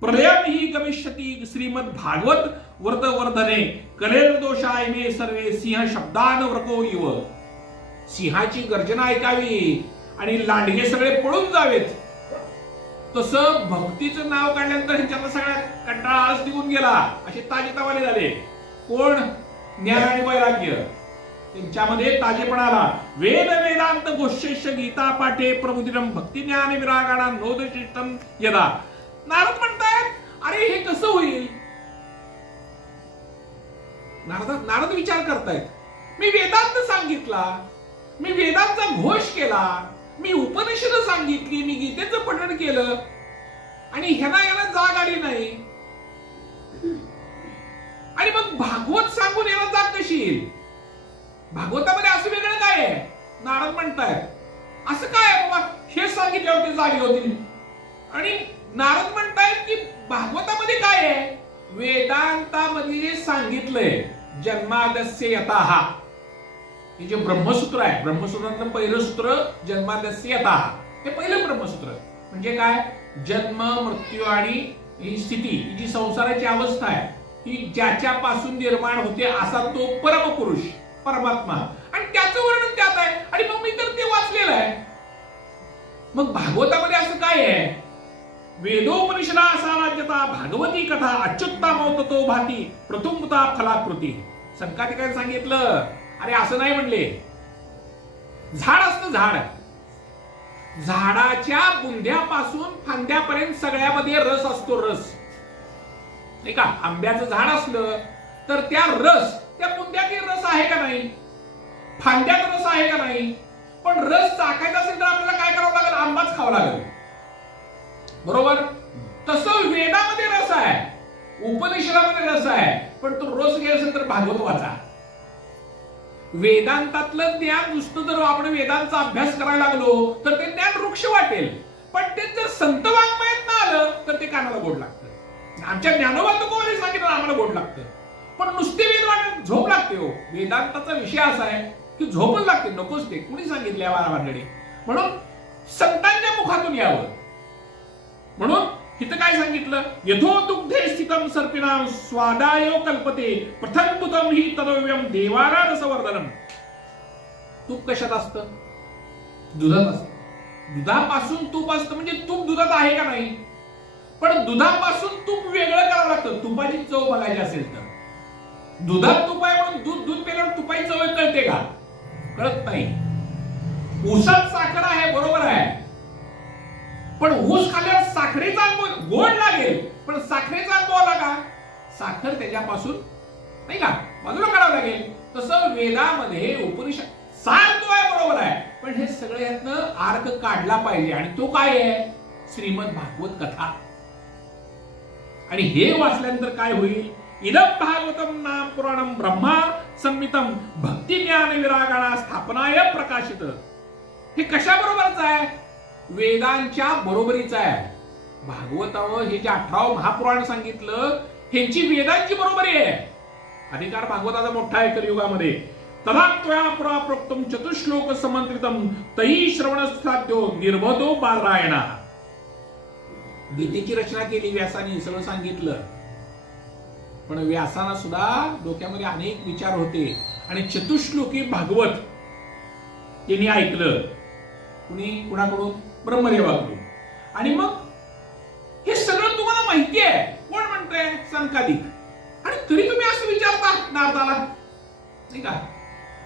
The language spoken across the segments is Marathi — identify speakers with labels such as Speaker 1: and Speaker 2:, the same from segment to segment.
Speaker 1: प्रलयम ही गमिष्यती श्रीमद भागवत व्रत वर्धने कलेर दोषाय मे सर्वे सिंह शब्दान व्रको इव। सिंहाची गर्जना ऐकावी आणि लांडगे सगळे पळून जावेत. तसं भक्तीचं नाव काढल्यानंतर ह्यांच्यातला सगळ्या कंटाळा आज निघून गेला. असे ताजेतावाने झाले. कोण? ज्ञान आणि वैराग्य. त्यांच्यामध्ये ताजेपणाला. वेद वेदांत गोष्ठेश गीता पाठे प्रमुदिरम भक्ती ज्ञान विरागाणा नोदशिष्टम यदा. नारद म्हणतात अरे हे कसं होईल? नारद नारद विचार करतायत. मी वेदांत सांगितला. मी वेदांचा घोष केला. मी उपनिषद सांगितली. मी गीतेचं पठण केलं. आणि ह्याला याला जाग आली नाही. आणि मग भागवत सांगून याला जाग कशी येईल? भागवतामध्ये असं वेगळं काय आहे? नारद म्हणतायत. असं काय आहे बाबा? हे सांगितल्यावर ते जागे होतील आणि नारद म्हणतायत की भागवतामध्ये काय आहे? वेदांतामध्ये जे सांगितलंय जन्मादस्य यथा हे जे ब्रह्मसूत्र आहे ब्रह्मसूत्रातलं पहिलं सूत्र जन्मादस्य यथा हे पहिलं ब्रह्मसूत्र. म्हणजे काय? जन्म मृत्यू आणि ही स्थिती ही जी संसाराची अवस्था आहे ही ज्याच्यापासून निर्माण होते असा तो परमपुरुष परमात्मा. आणि त्याचं वर्णन त्यात आहे. आणि मग मी तर ते वाचलेलं आहे. मग भागवतामध्ये असं काय आहे? वेदोपनिषदा असा राज्यता भागवती कथा अच्युत्ता मौततो भाती प्रथुंबता फलाकृती. संकातिकाने सांगितलं. अरे असं नाही म्हणले. झाड असतं झाड. झाडाच्या बुंध्यापासून फांद्यापर्यंत सगळ्यामध्ये रस असतो रस. नाही का? आंब्याचं झाड असलं तर त्या रस त्या बुंध्यात रस आहे का नाही? फांद्यात रस आहे का नाही? पण रस चाकायचा असेल तर आपल्याला काय करावं लागेल? आंबाच खावा लागेल. बरोबर? तसं वेदामध्ये रस आहे. उपनिषदामध्ये रस आहे. पण तो रस घ्यायचा असेल तर भागवत वाचा वेदांतातलं ज्ञान नुसतं जर आपण वेदांचा अभ्यास करायला लागलो तर ते ज्ञान वृक्ष वाटेल. पण ते जर संत वाङ्मयात ना आलं तर ते कानाला गोड लागतं. आमच्या ज्ञानोबा कोणी सांगितलं आम्हाला गोड लागतं. पण नुसते वेद वाटत झोप लागते हो. वेदांताचा विषय असा आहे की झोपच लागते नकोच ते. कुणी सांगितले या बारा म्हणून संतांच्या मुखातून यावं. म्हणून इथं काय सांगितलं? यथो दुग्धे स्थितम सर्पिणाम स्वादायो कल्पते प्रथम ही तदव्यम देवारा रसवर्धनम तूप कशात असतं? दुधात असतं. दुधापासून तूप असतं म्हणजे तूप दुधात आहे का नाही? पण दुधापासून तूप वेगळं करावं लागतं. तुपाची चव बघायची असेल तर. दुधात तूप आहे म्हणून दूध दूध पेल्यावर तुपाची चव कळते का? कळत नाही. ऊसात साखर आहे बरोबर आहे. पण ऊस खाल्ल्यावर साखरेचा अनुभव गोड लागेल. पण साखरेचा अनुभव आला का? साखर त्याच्यापासून नाही का? बाजूला काढावं लागेल. तसं वेदामध्ये उपनिषद सार तो आहे बरोबर आहे. पण हे सगळे यातनं आर्क काढला पाहिजे. आणि तो काय आहे? श्रीमद भागवत कथा. आणि हे वाचल्यानंतर काय होईल? इदम भागवतम नाम पुराणम ब्रह्मा संमितम भक्ती ज्ञान विरागाणा स्थापनाय प्रकाशित. हे कशा बरोबरच आहे? वेदांच्या बरोबरीचा आहे. भागवतावर हे जे अठराव महापुराण सांगितलं ह्यांची वेदांची बरोबरी आहे. अधिकार भागवताचा मोठा आहे कलियुगामध्ये. तदा त्वया प्रोक्तम चतुश्लोक समंत्रितम तही श्रवण साध्यो निर्भदो बालरायणा गीतेची रचना केली व्यासाने सगळं सांगितलं. पण व्यासाना सुद्धा डोक्यामध्ये अनेक विचार होते. आणि चतुश्लोकी भागवत त्यांनी ऐकलं. कुणी? कुणाकडून? ब्रह्मदेव आणि मग हे सगळं तुम्हाला माहिती आहे. कोण म्हणतंय? संकादिक. आणि तरी तुम्ही असं विचारता नारदाला. नाही का?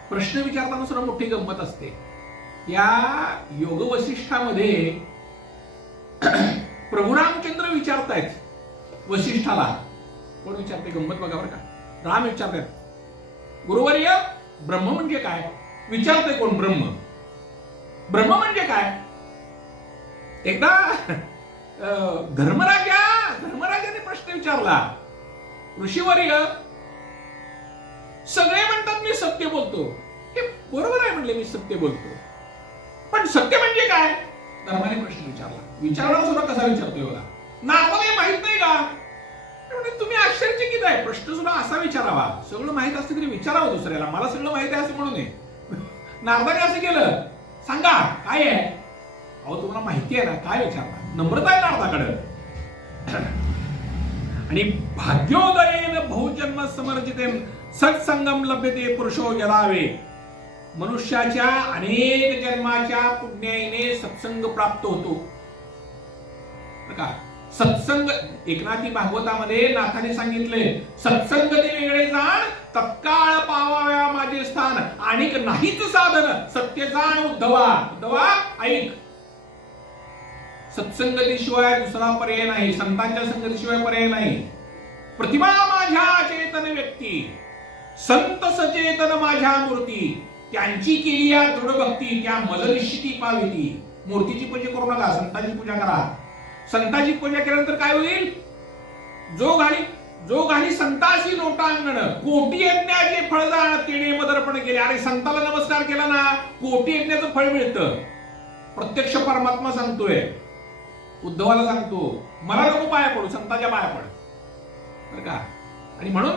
Speaker 1: प्रश्न विचारताना सुद्धा मोठी गंमत असते. या योग वशिष्ठामध्ये प्रभू रामचंद्र विचारतायत वशिष्ठाला. कोण विचारते? गंमत बघा बरं का. राम विचारतायत गुरुवर्य ब्रह्म म्हणजे काय? विचारते कोण ब्रह्म? ब्रह्म म्हणजे काय? एकदा धर्मराजा धर्मराजाने प्रश्न विचारला. ऋषीवर्य सगळे म्हणतात मी सत्य बोलतो. हे बरोबर आहे म्हणले मी सत्य बोलतो. पण सत्य म्हणजे काय? धर्माने प्रश्न विचारला. विचारणार सुद्धा कसा विचारतोय बघा. नारदाला माहीत नाही का? तुम्ही आश्चर्यचकित आहे. प्रश्न सुद्धा असा विचारावा. सगळं माहीत असतं तरी विचारावं दुसऱ्याला. मला सगळं माहीत आहे असं म्हणून नारदाने असं केलं. सांगा काय आहे? अहो तुम्हाला माहिती आहे ना काय विचारणार? नम्रता आहे नारदाकडे आणि भाग्योदयेन बहुजन्म समर्जिते सत्संगम लभ्यते पुरुषो यदावे. मनुष्याच्या अनेक जन्माच्या पुण्याईने सत्संग प्राप्त होतो. का? सत्संग एकनाथी भागवतामध्ये नाथाने सांगितले सत्संगती वेगळे जाण तत्काळ पावाव्या माझे स्थान. आणि नाहीच साधन सत्य जाण उद्धवा. उद्धवा ऐक. सत्संगतीशिवाय दुसरा पर्याय नाही संतांच्या संगतीशिवाय पर्याय नाही. प्रतिमा माझ्या चेतन व्यक्ती संत सचेतन माझ्या मूर्ती त्यांची केली या दृढ भक्ती त्या मज पाविती मूर्तीची पूजा करू नका संतांची पूजा करा. संतांची पूजा केल्यानंतर काय होईल? जो घाली जो घाली संताशी नोटांगण कोटी यज्ञाचे फळ जाण तिने मदर्पण केले. अरे संताला नमस्कार केला ना कोटी यज्ञाचं फळ मिळतं. प्रत्यक्ष परमात्मा सांगतोय उद्धवाला सांगतो मला नको पाया पडू संताच्या पाया पड. बरं का? आणि म्हणून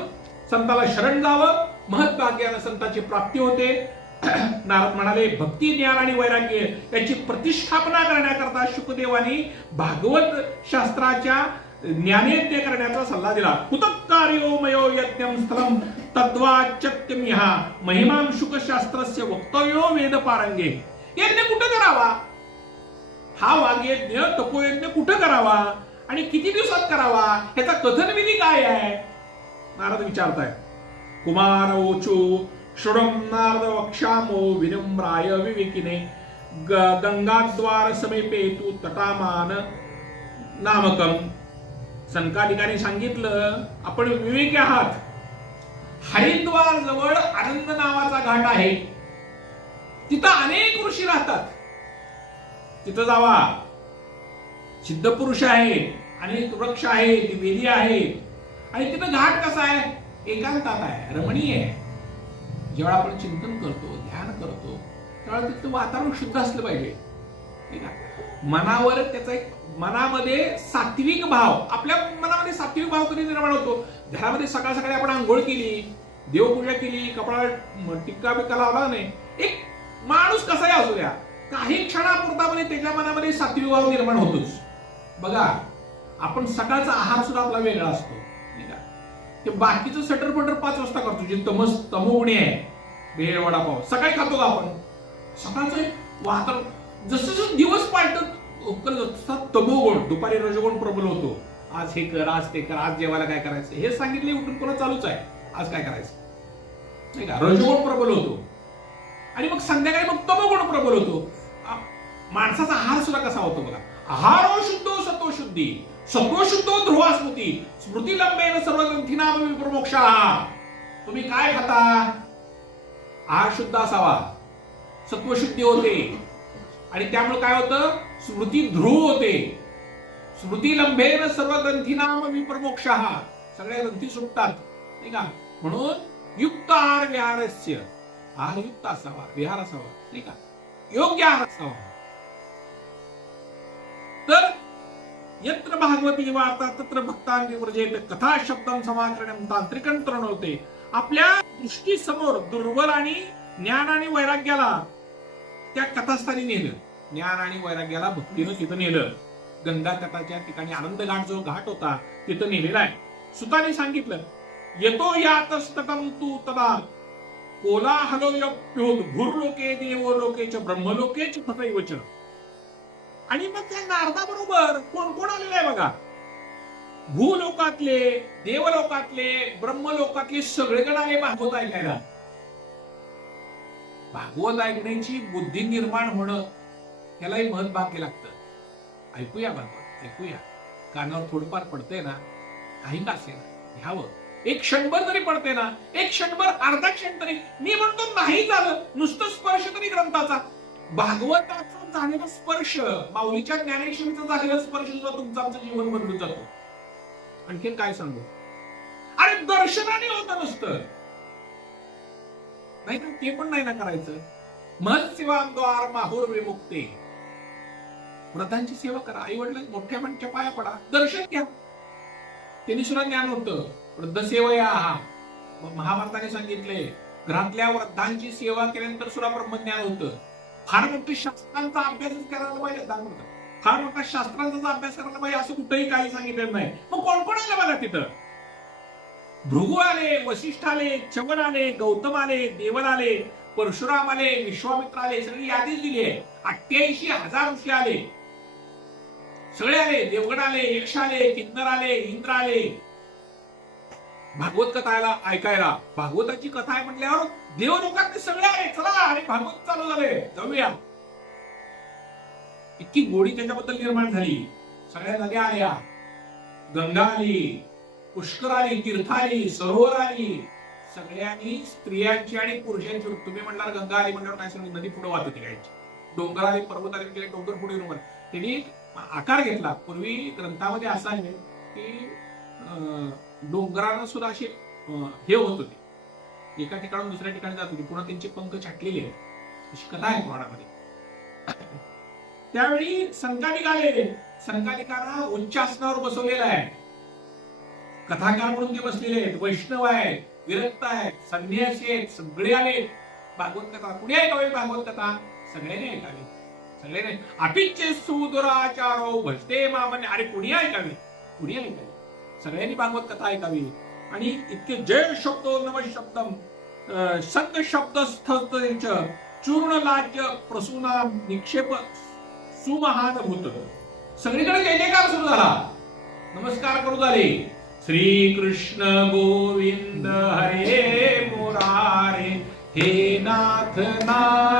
Speaker 1: संताला शरण जावं महत्भाग्यानं संताची प्राप्ती होते. नारद म्हणाले भक्ती ज्ञान आणि वैराग्य याची प्रतिष्ठापना करण्याकरता शुकदेवानी भागवत शास्त्राच्या ज्ञानेज्ञ करण्याचा सल्ला दिला. कुतक्कार्यो मयो यज्ञम स्थलम तद्वाच्यत्यमिहा। महिमां शुकशास्त्रस्य वक्तव्यो वेद पारंगे यज्ञ कुठं करावा? हा वाग्यज्ञ तपोयज्ञ कुठं करावा? आणि किती दिवसात करावा? याचा कथन विधी काय आहे? नारद विचारताय कुमार ओचो शृणम नारद वक्षामो विनम्राय विवेकिने ग- गंगाद्वार समीपे तू तटामान नामकम संकाधिकाने सांगितलं आपण विवेकी आहात. हरिद्वार जवळ आनंद नावाचा घाट आहे. तिथं अनेक ऋषी राहतात. तिथं जावा. सिद्ध पुरुष आहे अनेक वृक्ष आहेत वेली आहेत. आणि तिथं घाट कसा आहे? एकांतात आहे रमणीय आहे. जेव्हा आपण चिंतन करतो ध्यान करतो तेव्हा तिथलं वातावरण शुद्ध असलं पाहिजे. ठीक आहे मनावर त्याचा एक मनामध्ये सात्विक भाव आपल्या मनामध्ये सात्विक भाव कधी निर्माण होतो? घरामध्ये सकाळ सकाळी आपण आंघोळ केली देवपूजा केली कपडा टिक्का बिक्का लावला नाही? एक माणूस कसाही असू द्या. काही क्षणापुरता म्हणजे त्याच्या मनामध्ये सातवी भाव निर्माण होतोच. बघा आपण सकाळचा आहार सुद्धा आपला वेगळा असतो नाही का? ते बाकीचं सटर पटर पाच वाजता करतो जे तमस तमोगुणी आहे. भेळ वडापाव सकाळी खातो का आपण? सकाळचं एक वातावरण जसं जसं दिवस पालटत तसा तमोगुण दुपारी रजगुण प्रबल होतो. आज हे कर आज ते कर आज जेवायला काय करायचं? हे सांगितले उठून पुन्हा चालूच आहे. आज काय करायचं? नाही का? रजगुण प्रबल होतो. आणि मग संध्याकाळी मग तमोगुण प्रबल होतो. माणसाचा आहार सुद्धा कसा होतो बघा? आहारो शुद्धो सत्व शुद्धी सत्व शुद्धो ध्रुवा स्मृती स्मृती लंबेन सर्व ग्रंथीना प्रमोक्ष. तुम्ही काय खाता? आहार शुद्ध असावा. सत्वशुद्धी होते. आणि त्यामुळे काय होतं? स्मृती ध्रुव होते. स्मृती लंबेन सर्व ग्रंथीनाम विप्रमोक्ष सगळ्या ग्रंथी सुटतात नाही का? म्हणून युक्त आहार विहारस्य. आहार युक्त असावा विहार असावा नाही का? योग्य आहार असावा. तर यत्र भागवती वार्ता तत्र भक्तांगी व्रजेत कथा शब्दं समाकरण तांत्रिकन होते आपल्या दृष्टी समोर दुर्बल आणि ज्ञान आणि वैराग्याला त्या कथास्थानी नेलं. ज्ञान आणि वैराग्याला भक्तीनं तिथं नेलं. गंगा तटाच्या ठिकाणी आनंद घाट जो घाट होता तिथं नेलेला आहे. सुताने सांगितलं येतो यातस्तटम तू तदा. कोला हलो भूर्लोके देव लोकेच ब्रह्मलोकेच तथैवच. आणि मग त्या नारदा बरोबर कोण कोण आलेलं आहे बघा? भूलोकातले देवलोकातले ब्रह्मलोकातले सगळेजण आले भागवत ऐकायला. भागवत ऐकण्याची बुद्धी निर्माण होणं त्यालाही महत् भाग्य लागतं. ऐकूया भागवत ऐकूया. कानावर थोडंफार पडतंय ना? काही का असेल घ्यावं. एक क्षणभर तरी पडते ना? एक क्षणभर अर्धा क्षण तरी. मी म्हणतो नाही झालं. नुसतं स्पर्श तरी ग्रंथाचा. भागवताचा झालेला स्पर्श माऊलीच्या ज्ञानेश्वरीचा झालेला स्पर्श सुद्धा तुमचं आमचं जीवन बनवून जातो आणखीन काय सांगू? अरे दर्शनाने होतं नुसतं. नाही का ते पण नाही ना करायचं. मन सेवाद्वार माहूर विमुक्ते. व्रतांची सेवा करा. आई वडील मोठ्या माणच्या पाया पडा. दर्शन घ्या. त्यांनी सुद्धा ज्ञान होतं. वृद्ध सेवया. हा महाभारताने सांगितले घरातल्या वृद्धांची सेवा केल्यानंतर सुद्धा ब्रह्मज्ञान होतं. फार मोठी शास्त्रांचा अभ्यासच करायला पाहिजे दाखवत फार मोठा शास्त्रांचा अभ्यास करायला पाहिजे असं कुठेही काही सांगितलेलं नाही. मग कोण कोण आलं बघा तिथं? भृगु आले वशिष्ठ आले चवन आले गौतम आले देवन आले परशुराम आले विश्वामित्र आले सगळी यादीच दिली आहे. अठ्ठ्याऐंशी हजार ऋषी आले. सगळे आले देवगड आले यक्ष आले किन्नर आले इंद्र आले. भागवत कथा आयला ऐकायला. भागवताची कथा आहे म्हटल्यावर देव लोकांनी सगळे आले चला आणि भागवत चालू झाले जाऊया. इतकी गोडी त्याच्याबद्दल निर्माण झाली. सगळ्या नद्या आल्या. गंगा आली पुष्कर आली तीर्थ आली सरोवर आली. सगळ्यांनी स्त्रियांची आणि पुरुषांची तुम्ही म्हणणार गंगा आली म्हणणार काय सांगितलं नदी पुढे वाहत होती डोंगर आले पर्वत आले म्हणजे गेले डोंगर पुढे येऊन त्यांनी आकार घेतला. पूर्वी ग्रंथामध्ये असं आहे की अं, डोंगरानं सुद्धा असे हे होत होते. एका ठिकाणून दुसऱ्या ठिकाणी जात होती. पुन्हा त्यांचे पंख छाटलेले आहेत. अशी कथा आहे पुराणामध्ये. त्यावेळी संकालिक आले संकालिकांना उच्चासनावर बसवलेला आहे. कथाकार म्हणून ते बसलेले आहेत वैष्णव आहेत विरक्त आहेत संन्यासी आहेत सगळे आले भागवत कथा. कुणी ऐकावे भागवत कथा? सगळ्यांनी ऐकावी. सगळ्यांनी अपिच्चे सुदुराचारो भजते मामने अरे कुणी ऐकावे? कुणी ऐकावे? सगळ्यांनी भागवत कथा ऐकावी. आणि इतके जय शब्दो नम शब्दम संग शब्द स्थच चूर्ण राज्य प्रसूना निक्षेप सुमहान भूत सगळीकडे जय जयकार सुरू झाला. नमस्कार करू झाले. श्री कृष्ण गोविंद हरे मुरारे हे नाथ नारायण.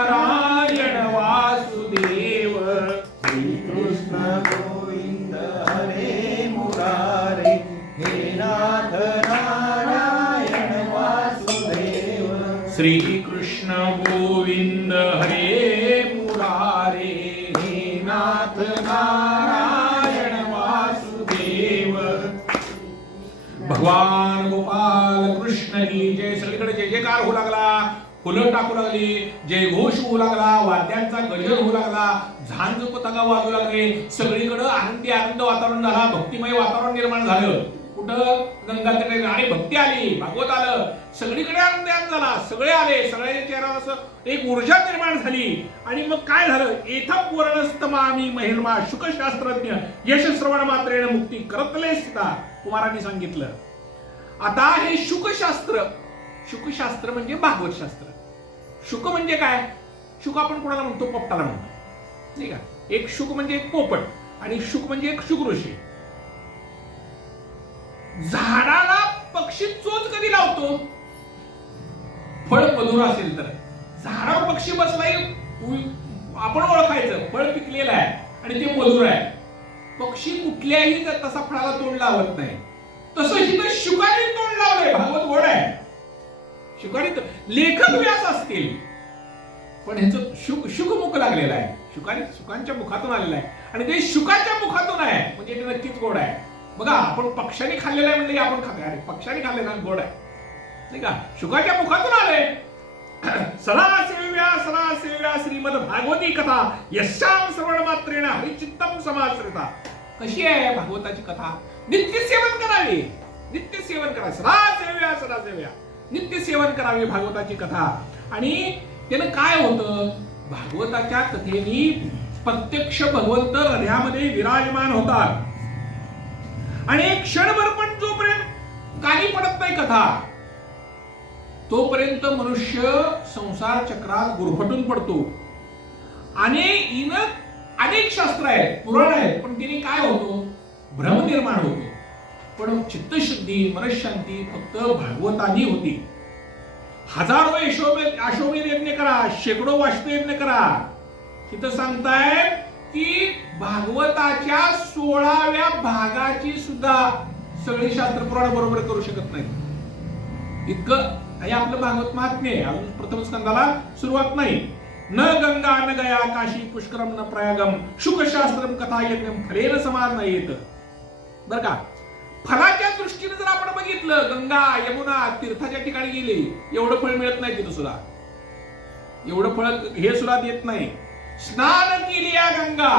Speaker 1: कृष्ण की जय सगळीकडे जय होऊ लागला फुलं टाकू लागली जय घोष होऊ लागला वाद्यांचा गजर होऊ लागला झांज पताका वाजू लागले सगळीकडे आनंदी आनंद वातावरण झाला भक्तिमय वातावरण निर्माण झालं. कुठं गंगा आणि भक्ती आली भागवत आलं सगळीकडे आनंद आनंद झाला सगळे आले सगळ्यांच्या चेहऱ्यावर असं एक ऊर्जा निर्माण झाली. आणि मग काय झालं? एथा पूर्णस्तमामी महिमा शुकशास्त्रज्ञ यश श्रवण मात्रेण मुक्ती करतले सीता कुमारांनी सांगितलं. आता हे शुकशास्त्र शुकशास्त्र म्हणजे भागवत शास्त्र शुक म्हणजे काय? शुक आपण कोणाला म्हणतो? पोपटाला म्हणतो. नाही का एक शुक म्हणजे एक पोपट आणि शुक म्हणजे एक शुक ऋषी झाडाला पक्षी चोच कधी लावतो? फळ मधुर असेल तर. झाडावर पक्षी बसलाय आपण ओळखायचं. फळ पिकलेलं आहे आणि ते मधुर आहे. पक्षी कुठल्याही जर तसा फळाला तोंड लावत नाही. तसं हिथं शुकारी तोंड लावलंय भागवत गोड आहे. शुकारी लेखक व्यास असतील. पण ह्याचं शुक शुकमुख लागलेलं आहे. शुकारी शुकांच्या मुखातून आलेलं आहे. आणि ते शुकाच्या मुखातून आहे म्हणजे ते नक्कीच गोड आहे. बघा आपण पक्षाने खाल्लेलं आहे म्हणजे आपण खाते अरे पक्षाने खाल्लेलं आहे, गोड आहे. नाही का? शुकाच्या मुखातून आले सदा सेव्या सदा सेव्या श्रीमद भागवती कथा यशाम श्रवण मात्रेण हरिचित्तम समाश्रिता. कशी आहे भागवताची कथा? नित्य सेवन करावे. नित्य सेवन करावे. सदा सेव्या सदा सेव्या नित्य सेवन करावे भागवताची कथा. आणि त्यानं काय होतं? भागवताच्या कथेनी प्रत्यक्ष भगवंत हृदयामध्ये विराजमान होतात. आणि एक क्षणभर पण जोपर्यंत काही पडत नाही कथा तोपर्यंत मनुष्य संसार चक्रात गुरफटून पडतो. आणि इन अनेक शास्त्र आहेत पुराण आहेत पण तिने काय होतो? भ्रम निर्माण होतो. पण चित्तशुद्धी मनशांती फक्त भागवतानी होती. हजारो यशोमेध अश्वमेध यज्ञ करा शेकडो वाष्प यज्ञ करा. तिथं सांगतायत की भागवताच्या सोळाव्या भागाची सुद्धा सगळी शास्त्र पुराण बरोबर करू शकत नाही इतकं हे आपलं भागवत महात्म्य आहे. अजून प्रथम स्कंदाला सुरुवात नाही. न गंगा न गया काशी पुष्करम न प्रयागम शुकशास्त्रम कथा यज्ञम फलेन समान येतं. बर का? फळाच्या दृष्टीने जर आपण बघितलं गंगा यमुना तीर्थाच्या ठिकाणी गेली एवढं फळ मिळत नाही तिथं सुद्धा. एवढं फळ हे सुद्धा देत नाही. स्नान केली या गंगा.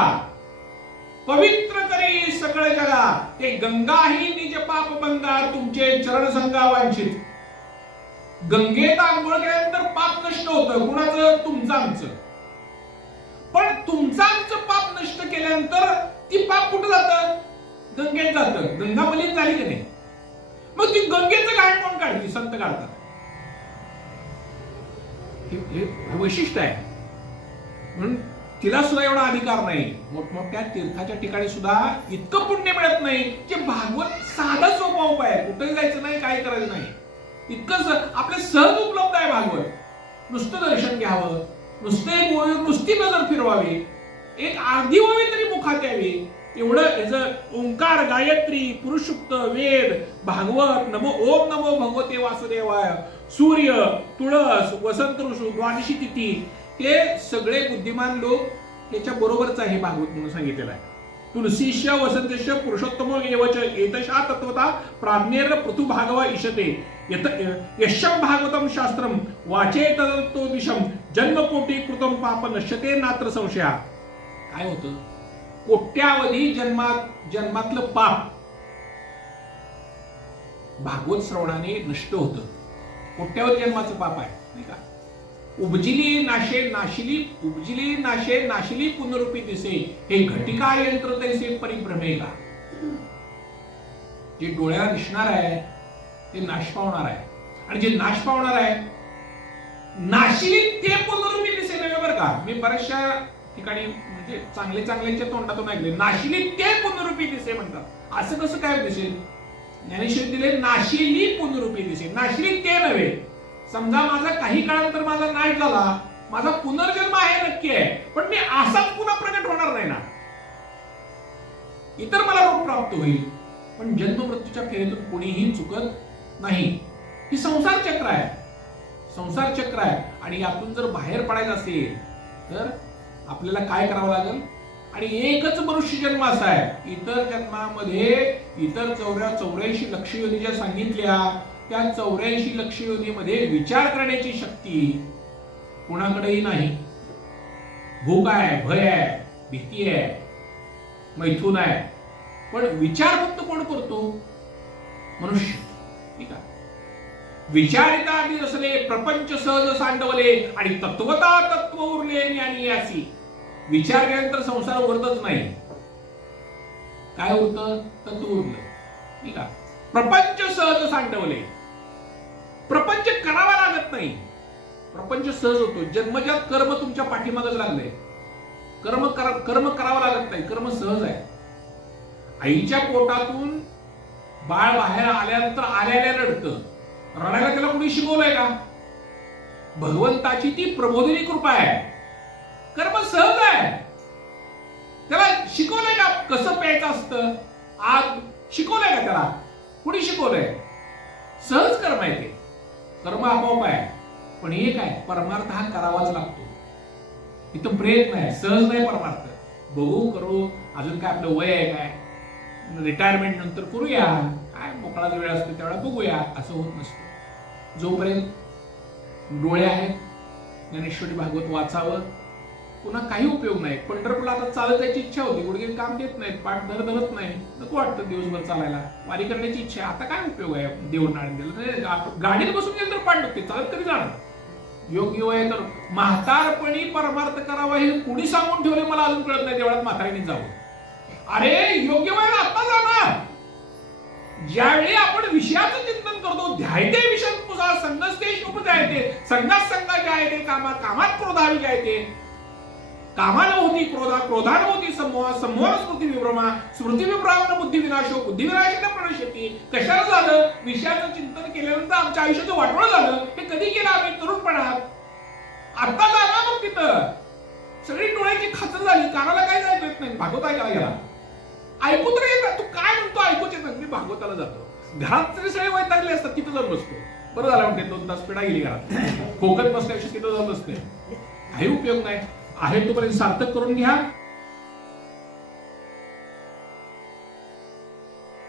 Speaker 1: पवित्र करी सगळं जगा ते गंगा ही निज पाप बंगा तुमचे चरण संगा वांछित गंगेत आंघोळ केल्यानंतर पाप नष्ट होतं. कुणाचं? तुमचं आमचं पण तुमचं आमचं पाप नष्ट केल्यानंतर ती पाप कुठं जातं? गंगेत जातं गंगा मलिन झाली की नाही? मग ती गंगेचं घाण कोण काढली संत काढतात. हे- वैशिष्ट्य आहे. म्हणून तिला सुद्धा एवढा अधिकार नाही. मोठमोठ्या तीर्थाच्या ठिकाणी सुद्धा इतकं पुण्य मिळत नाही की भागवत साधा सोपा उपाय आहे. कुठेही जायचं नाही काय करायचं नाही. इतकं स- सहज उपलब्ध आहे भागवत. नुसतं दर्शन घ्यावं नुसतं एक नुसती नजर फिरवावी. एक अर्धी व्हावी तरी मुखात यावी. एवढं याचं ओंकार गायत्री पुरुषुक्त वेद भागवत नमो ओम नमो भगवते वासुदेवाय सूर्य तुळस वसंत ऋषू द्वादशी तिथी हे सगळे बुद्धिमान लोक याच्या बरोबरच आहे भागवत म्हणून सांगितलेलं आहे. तुलसीश वसंतश पुरुषोत्तम एवच एतशा तत्वता प्राज्ञेर पृथु भागव इशते यत यशम भागवतम शास्त्रम वाचे तदतो दिशम जन्मकोटी कृतम पाप नश्यते नात्र संशया। काय होतं? कोट्यावधी जन्मात जन्मातलं पाप. भागवत श्रवणाने नष्ट होतं. कोट्यावधी जन्माचं पाप आहे नाही का? उपजिली नाशे नाशिली उपजिली नाशे नाशिली पुनरुपी दिसे हे घटिका यंत्र तैसे परिभ्रमे का जे डोळ्याला दिसणार आहे ते नाश पावणार आहे. आणि जे नाश पावणार आहे नाशिली ते पुनरुपी दिसे नव्हे बरं का? मी बऱ्याचशा ठिकाणी म्हणजे चांगले चांगल्यांच्या तोंडातून ऐकले. नाशिली ते पुनरुपी दिसे म्हणतात. असं कसं काय दिसेल? ज्ञानेश्वर दिले नाशिली पुनरुपी दिसे. नाशिली ते नव्हे. समजा माझा काही काळानंतर माझा नाश झाला. माझा पुनर्जन्म आहे नक्की आहे. पण मी असाच पुन्हा प्रकट होणार नाही ना. इतर मला रोग प्राप्त होईल. पण जन्म मृत्यूच्या फेरीतून कोणीही चुकत नाही. ही संसार चक्र आहे. संसार चक्र आहे. आणि यातून जर बाहेर पडायचं असेल तर आपल्याला काय करावं लागेल? आणि एकच मनुष्य जन्म असा आहे. इतर जन्मामध्ये इतर चौऱ्या चौऱ्याऐंशी लक्ष योनी ज्या सांगितल्या. त्या चौऱ्याऐंशी लक्ष योनीमध्ये विचार करण्याची शक्ती कोणाकडेही नाही. भूक आहे भय आहे भीती आहे मैथून आहे. पण विचार फक्त कोण करतो? मनुष्य. ठीक आहे? विचारिता आधी असले प्रपंच सहज सांडवले आणि तत्वता तत्व उरले ज्ञानी यासी विचार केल्यानंतर संसार उरतच नाही. काय होत? तू उरलं. प्रपंच सहज सांडवले. प्रपंच करावा लागत नाही. प्रपंच सहज होतो. जन्मजात कर्म तुमच्या पाठीमागच लागले. कर्म करा कर्म करावं लागत नाही. कर्म सहज आहे. आईच्या पोटातून बाळ बाहेर आल्यानंतर आल्याला रडतं. रडायला त्याला कोणी शिकवलंय का? भगवंताची ती प्रबोधिनी कृपा आहे. कर्म सहज आहे. त्याला शिकवलंय का? कसं प्यायचं असतं? आग शिकवलंय का त्याला? कुणी शिकवलंय? सहज कर्म आहे ते. कर्म आपोआप आहे. पण एक आहे परमार्थ हा करावाच लागतो. इथं प्रयत्न आहे. सहज नाही परमार्थ. बघू करू. अजून काय आपलं वय आहे काय? रिटायरमेंट नंतर करूया. काय मोकळा वेळ असतो त्यावेळेला बघूया. असं होत नसतं. जोपर्यंत डोळे आहेत ज्ञानेश्वरी भागवत वाचावं. पुन्हा काही उपयोग नाही पंढरपूरला आता चालत जायची इच्छा होती. गुडघे काम देत नाहीत. पाठ धर धरत नाही. नको वाटतं दिवसभर चालायला. वारी करण्याची इच्छा. आहे आता काय उपयोग आहे? देऊन गाडीत बसून गेलं तर पाठ दुखते चालत कधी जाणार. योग्य वय तर म्हातारपणी परमार्थ करावा हे कुणी सांगून ठेवले मला अजून कळत नाही. तेवढ्यात म्हातारीने जावं. अरे योग्य वयाला आता जाणार. ज्यावेळी आपण विषयाचं चिंतन करतो ध्यायते विषय तुझा संगस्ते संघात संघा जायते कामा कामात क्रोधावी जायते. कामाला होती क्रोधा क्रोधान होती समूह समूह स्मृती विभ्रमा स्मृती विभ्रामन बुद्धी विनाशो बुद्धी विनाशाने प्रणश्यती कशाला झालं? विषयाचं चिंतन केल्यानंतर आमच्या आयुष्याचं वाटोळ झालं. हे कधी केलं आम्ही? तरुणपणात. आता जाणार मग तिथं. सगळी डोळ्याची खातर झाली. कानाला काय जायचं येत नाही. भागवत ऐकायला गेला ऐकू तर येत. तू काय म्हणतो? ऐकूच येत नाही. मी भागवताला जातो. घरात तरी सगळे वैतागले असतात. तिथं जाऊन बसतो. बरं झालं म्हणते दोन तास पिढा गेली घरात. खोकत बसल्यापेक्षा तिथं जाऊन बसते काही उपयोग नाही. आहे तोपर्यंत सार्थक करून घ्या.